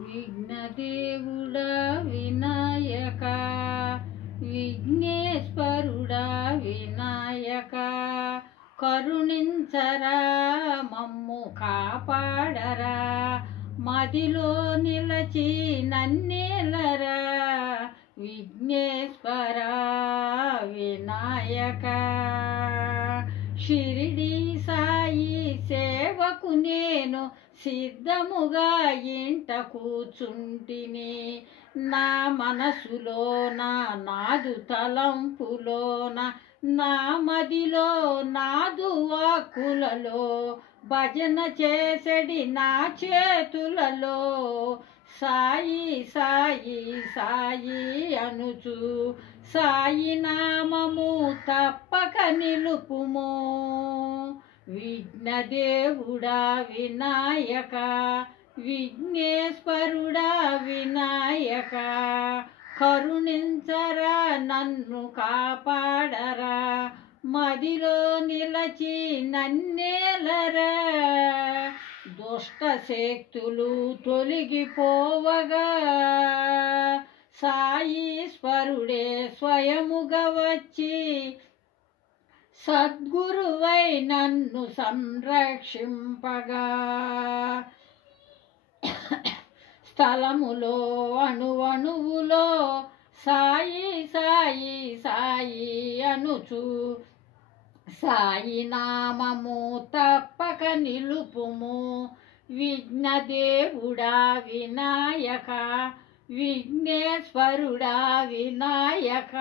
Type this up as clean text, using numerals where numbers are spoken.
విఘ్నదేవుడా వినాయక, విఘ్నేశ్వరుడా వినాయక, కరుణించరా మమ్ము కాపాడరా, మదిలో నిలచి నన్నేలరా, విఘ్నేశ్వర వినాయక. షిరిడి సాయి సేవకు నేను సిద్ధముగా ఇంట కూర్చుంటిని, నా మనసులోన నాదు తలంపులోన, నా మదిలో నాదు వాక్కులలో, భజన చేసడి నా చేతులలో, సాయి సాయి సాయి అనుచు సాయి నామము తప్పక నిలుపుము. విఘ్నదేవుడా వినాయక, విఘ్నేశ్వరుడా వినాయక, కరుణించరా నన్ను కాపాడరా, మదిలో నిలచి నన్నేలరా, దుష్ట శక్తులు తొలగిపోవగా, సాయీశ్వరుడే స్వయముగా వచ్చి సద్గురువై నన్ను సంరక్షింపగా, స్థలములో అణువణువులో సాయి సాయి సాయి అనుచు సాయి నామము తప్పక నిలుపుము. విఘ్నదేవుడా వినాయక, విఘ్నేశ్వరుడా వినాయక.